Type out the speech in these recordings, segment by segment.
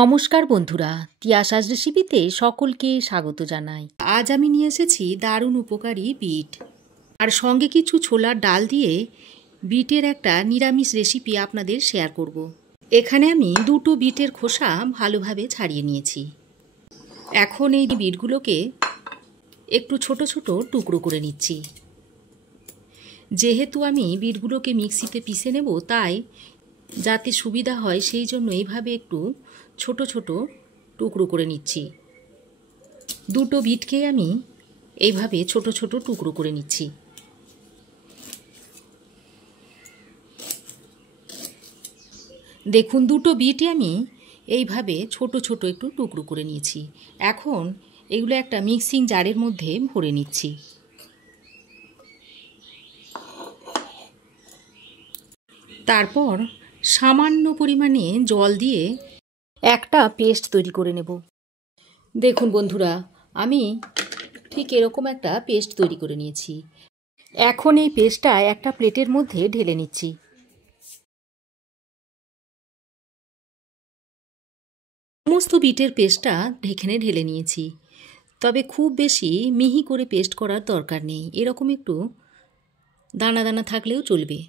নমস্কার বন্ধুরা, তিয়াশাস রেসিপিতে সকলকে স্বাগত জানাই। আজ আমি নিয়ে এসেছি দারুণ উপকারী বিট, আর সঙ্গে কিছু ছোলার ডাল দিয়ে বিটের একটা নিরামিষ রেসিপি আপনাদের শেয়ার করব। এখানে আমি দুটো বিটের খোসা ভালোভাবে ছাড়িয়ে নিয়েছি। এখন এই বিটগুলোকে একটু ছোট ছোট টুকরো করে নিচ্ছি। যেহেতু আমি বিটগুলোকে মিক্সিতে পিষে নেব, তাই যাতে সুবিধা হয় সেই জন্য এইভাবে একটু ছোট ছোট টুকরো করে নিচ্ছি। দুটো বিটকে আমি এইভাবে ছোট ছোট টুকরো করে নিচ্ছি। দেখুন, দুটো বিটে আমি এইভাবে ছোট ছোট একটু টুকরো করে নিয়েছি। এখন এগুলো একটা মিক্সিং জারের মধ্যে ভরে নিচ্ছি। তারপর সামান্য পরিমাণে জল দিয়ে একটা পেস্ট তৈরি করে নেব। দেখুন বন্ধুরা, আমি ঠিক এরকম একটা পেস্ট তৈরি করে নিয়েছি। এখন এই পেস্টটা একটা প্লেটের মধ্যে ঢেলে নিচ্ছি। সমস্ত বিটের পেস্টটা এখানে ঢেলে নিয়েছি। তবে খুব বেশি মিহি করে পেস্ট করার দরকার নেই, এরকম একটু দানা দানা থাকলেও চলবে।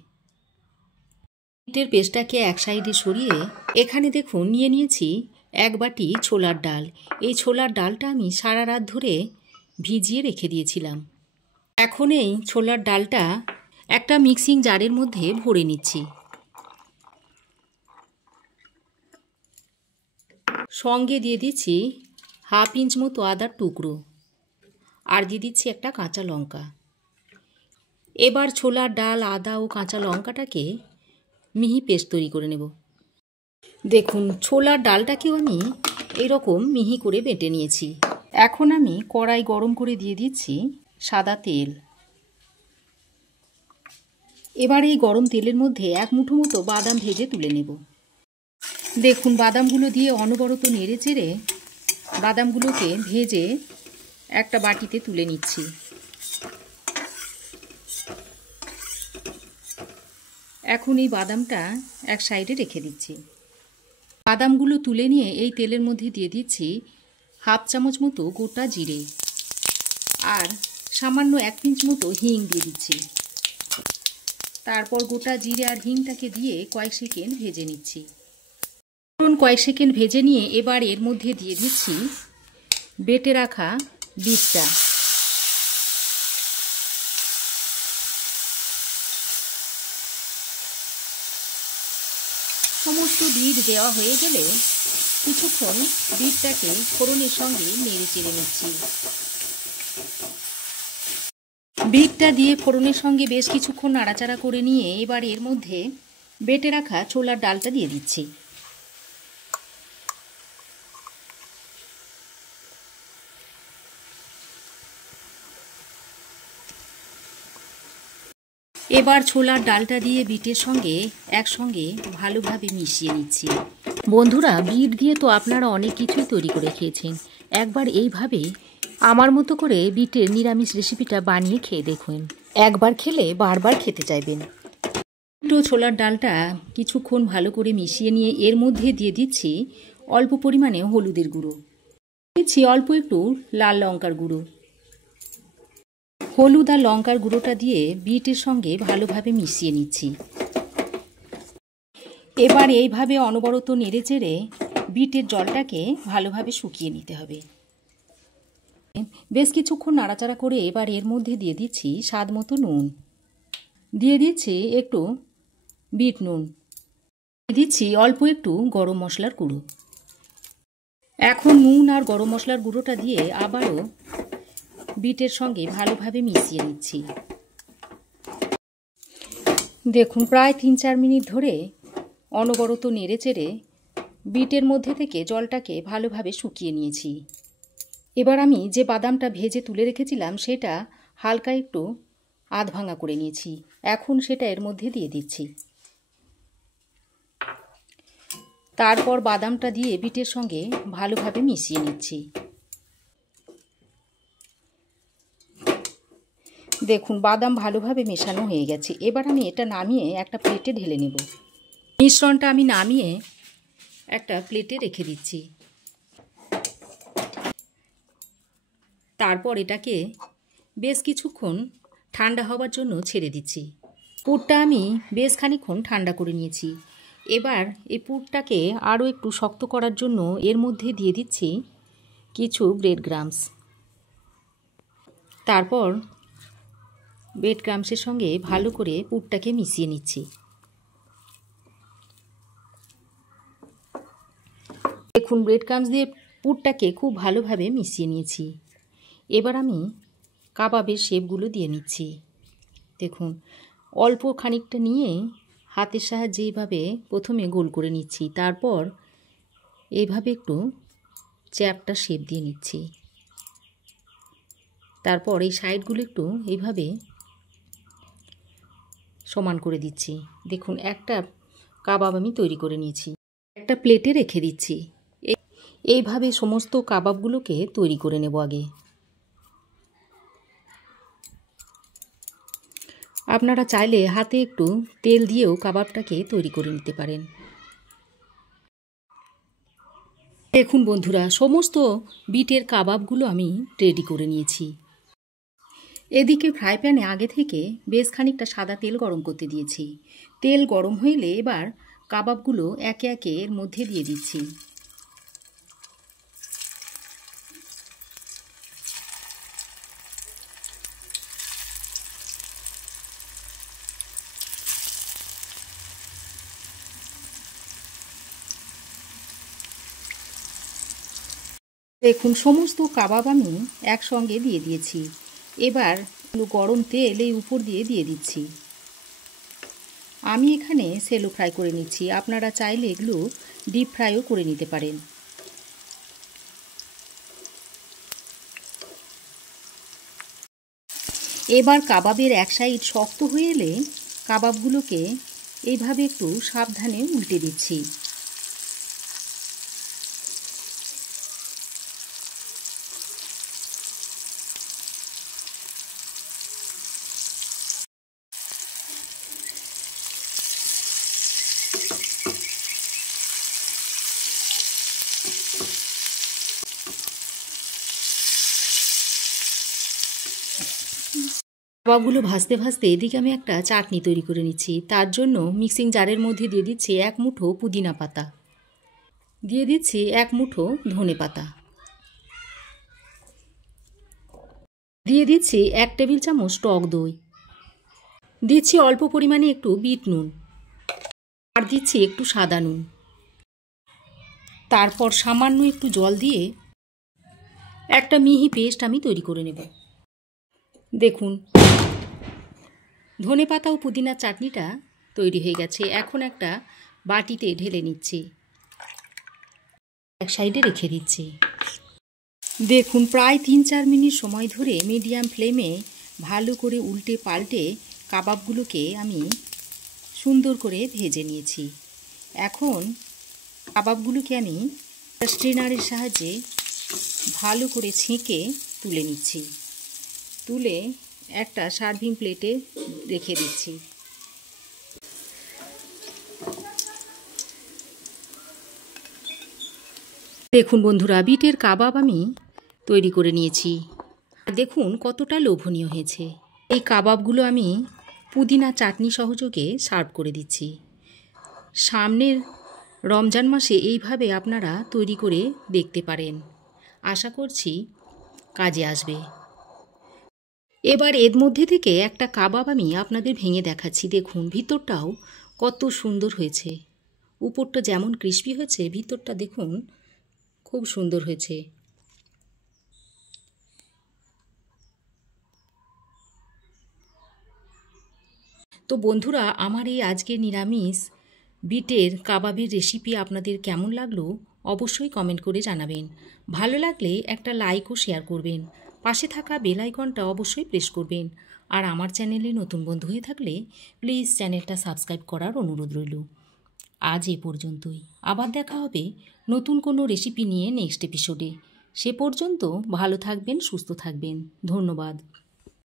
বিটের পেস্টটাকে এক সাইডে সরিয়ে এখানে দেখুন নিয়ে নিয়েছি এক বাটি ছোলার ডাল। এই ছোলার ডালটা আমি সারা রাত ধরে ভিজিয়ে রেখে দিয়েছিলাম। এখন এই ছোলার ডালটা একটা মিক্সিং জারের মধ্যে ভরে নিচ্ছি। সঙ্গে দিয়ে দিচ্ছি হাফ ইঞ্চ মতো আদার টুকরো, আর দিয়ে দিচ্ছি একটা কাঁচা লঙ্কা। এবার ছোলার ডাল, আদা ও কাঁচা লঙ্কাটাকে মিহি পেস্ট তৈরি করে নেব। দেখুন, ছোলার ডালটাকেও আমি এরকম মিহি করে বেটে নিয়েছি। এখন আমি কড়াই গরম করে দিয়ে দিচ্ছি সাদা তেল। এবার এই গরম তেলের মধ্যে এক মুঠো মতো বাদাম ভেজে তুলে নেব। দেখুন, বাদামগুলো দিয়ে অনবরত নেড়ে চেড়ে বাদামগুলোকে ভেজে একটা বাটিতে তুলে নিচ্ছি। এখন এই বাদামটা এক সাইডে রেখে দিচ্ছি। বাদামগুলো তুলে নিয়ে এই তেলের মধ্যে দিয়ে দিচ্ছি হাফ চামচ মতো গোটা জিরে, আর সামান্য 1 পিঞ্চ মতো হিং দিয়ে দিচ্ছি। তারপর গোটা জিরে আর হিংটাকে দিয়ে কয়েক সেকেন্ড ভেজে নিচ্ছি। কয়েক সেকেন্ড ভেজে নিয়ে এবার এর মধ্যে দিয়ে দিচ্ছি বেটে রাখা বিটটা। সমস্ত বিট দেওয়া হয়ে গেলে কিছুক্ষণ বিটটাকে ফোড়নের সঙ্গে নেড়ে চেড়ে নিচ্ছি। বিটটা দিয়ে ফোড়নের সঙ্গে বেশ কিছুক্ষণ নাড়াচাড়া করে নিয়ে এবার এর মধ্যে বেটে রাখা ছোলার ডালটা দিয়ে দিচ্ছি। এবার ছোলার ডালটা দিয়ে বিটের সঙ্গে একসঙ্গে ভালোভাবে মিশিয়ে নিচ্ছি। বন্ধুরা, বিট দিয়ে তো আপনারা অনেক কিছুই তৈরি করে খেয়েছেন। একবার এইভাবে আমার মতো করে বিটের নিরামিষ রেসিপিটা বানিয়ে খেয়ে দেখুন। একবার খেলে বারবার খেতে চাইবেন। একটু ছোলার ডালটা কিছুক্ষণ ভালো করে মিশিয়ে নিয়ে এর মধ্যে দিয়ে দিচ্ছি অল্প পরিমাণে হলুদের গুঁড়ো, দিচ্ছি অল্প একটু লাল লঙ্কার গুঁড়ো। হলুদ আর লঙ্কার গুঁড়োটা দিয়ে বিটের সঙ্গে ভালোভাবে মিশিয়ে নিচ্ছি। এবার এইভাবে অনবরত নেড়ে চেড়ে বিটের জলটাকে ভালোভাবে শুকিয়ে নিতে হবে। বেশ কিছুক্ষণ নাড়াচাড়া করে এবার এর মধ্যে দিয়ে দিচ্ছি স্বাদ মতো নুন, দিয়ে দিচ্ছি একটু বিট নুন, দিয়ে দিচ্ছি অল্প একটু গরম মশলার গুঁড়ো। এখন নুন আর গরম মশলার গুঁড়োটা দিয়ে আবারও বিটের সঙ্গে ভালোভাবে মিশিয়ে নিচ্ছি। দেখুন, প্রায় 3-4 মিনিট ধরে অনবরত নেড়ে চেড়ে বিটের মধ্যে থেকে জলটাকে ভালোভাবে শুকিয়ে নিয়েছি। এবার আমি যে বাদামটা ভেজে তুলে রেখেছিলাম সেটা হালকা একটু আধ ভাঙা করে নিয়েছি। এখন সেটা এর মধ্যে দিয়ে দিচ্ছি। তারপর বাদামটা দিয়ে বিটের সঙ্গে ভালোভাবে মিশিয়ে নিচ্ছি। দেখুন, বাদাম ভালোভাবে মেশানো হয়ে গেছে। এবার আমি এটা নামিয়ে একটা প্লেটে ঢেলে নেব। মিশ্রণটা আমি নামিয়ে একটা প্লেটে রেখে দিচ্ছি। তারপর এটাকে বেশ কিছুক্ষণ ঠান্ডা হওয়ার জন্য ছেড়ে দিচ্ছি। পুরটা আমি বেশ খানিকক্ষণ ঠান্ডা করে নিয়েছি। এবার এই পুরটাকে আরও একটু শক্ত করার জন্য এর মধ্যে দিয়ে দিচ্ছি কিছু ব্রেড ক্রাম্বস। তারপর ব্রেড ক্রাম্বসের সঙ্গে ভালো করে পুরটাকে মিশিয়ে নিচ্ছি। দেখুন ব্রেড ক্রাম্বস দিয়ে পুরটাকে খুব ভালোভাবে মিশিয়ে নিয়েছি। এবার আমি কাবাবের শেপগুলো দিয়ে নিচ্ছি। দেখুন অল্প খানিকটা নিয়ে হাতের সাহায্যে এইভাবে প্রথমে গোল করে নিচ্ছি, তারপর এইভাবে একটু চ্যাপটা শেপ দিয়ে নিচ্ছি। তারপর এই সাইডগুলো একটু এইভাবে সমান করে দিচ্ছি। দেখুন একটা কাবাব আমি তৈরি করে নিয়েছি, একটা প্লেটে রেখে দিচ্ছি। এইভাবে সমস্ত কাবাবগুলোকে তৈরি করে নেব আগে। আপনারা চাইলে হাতে একটু তেল দিয়েও কাবাবটাকে তৈরি করে নিতে পারেন। দেখুন বন্ধুরা, সমস্ত বিটের কাবাবগুলো আমি রেডি করে নিয়েছি। এদিকে ফ্রাই প্যানে আগে থেকে বেশ খানিকটা সাদা তেল গরম করতে দিয়েছি। তেল গরম হইলে এবার কাবাবগুলো একে একে এর মধ্যে দিয়ে দিচ্ছি। দেখুন সমস্ত কাবাব আমি একসঙ্গে দিয়ে দিয়েছি। এবার গরম তেল এই উপর দিয়ে দিচ্ছি। আমি এখানে সেলো ফ্রাই করে নিচ্ছি, আপনারা চাইলে এগুলো ডিপ ফ্রাইও করে নিতে পারেন। এবার কাবাবের এক সাইড শক্ত হয়ে এলে কাবাবগুলোকে এইভাবে একটু সাবধানে উল্টে দিচ্ছি। কাবাবগুলো ভাজতে ভাজতে এদিকে আমি একটা চাটনি তৈরি করে নিচ্ছি। তার জন্য মিক্সিং জারের মধ্যে দিয়ে দিচ্ছি 1 মুঠো পুদিনা পাতা, দিয়ে দিচ্ছি 1 মুঠো ধনে পাতা, দিয়ে দিচ্ছি 1 টেবিল চামচ টক দই, দিচ্ছি অল্প পরিমাণে একটু বিট নুন, আর দিচ্ছি একটু সাদা নুন। তারপর সামান্য একটু জল দিয়ে একটা মিহি পেস্ট আমি তৈরি করে নেব। দেখুন ধনেপাতা ও পুদিনার চাটনিটা তৈরি হয়ে গেছে। এখন একটা বাটিতে ঢেলে নিচ্ছি, এক সাইডে রেখে দিচ্ছি। দেখুন প্রায় 3-4 মিনিট সময় ধরে মিডিয়াম ফ্লেমে ভালো করে উল্টে পাল্টে কাবাবগুলোকে আমি সুন্দর করে ভেজে নিয়েছি। এখন কাবাবগুলোকে আমি স্ট্রেনারের সাহায্যে ভালো করে ছেঁকে তুলে নিচ্ছি। তুলে একটা সার্ভিং প্লেটে রেখে দিচ্ছি। দেখুন বন্ধুরা, বিটের কাবাব আমি তৈরি করে নিয়েছি। দেখুন কতটা লোভনীয় হয়েছে। এই কাবাবগুলো আমি পুদিনা চাটনি সহযোগে সার্ভ করে দিচ্ছি। সামনের রমজান মাসে এইভাবে আপনারা তৈরি করে দেখতে পারেন, আশা করছি কাজে আসবে। এবার এর মধ্যে থেকে একটা কাবাব আমি আপনাদের ভেঙে দেখাচ্ছি। দেখুন ভিতরটাও কত সুন্দর হয়েছে, উপরটা যেমন ক্রিস্পি হয়েছে ভিতরটা দেখুন খুব সুন্দর হয়েছে। তো বন্ধুরা, আমার এই আজকের নিরামিষ বিটের কাবাবের রেসিপি আপনাদের কেমন লাগলো অবশ্যই কমেন্ট করে জানাবেন। ভালো লাগলে একটা লাইক ও শেয়ার করবেন, পাশে থাকা বেল আইকনটা অবশ্যই প্রেস করবেন। আর আমার চ্যানেলে নতুন বন্ধু হয়ে থাকলে প্লিজ চ্যানেলটা সাবস্ক্রাইব করার অনুরোধ রইল। আজ এ পর্যন্তই, আবার দেখা হবে নতুন কোনো রেসিপি নিয়ে নেক্সট এপিসোডে। সে পর্যন্ত ভালো থাকবেন, সুস্থ থাকবেন। ধন্যবাদ।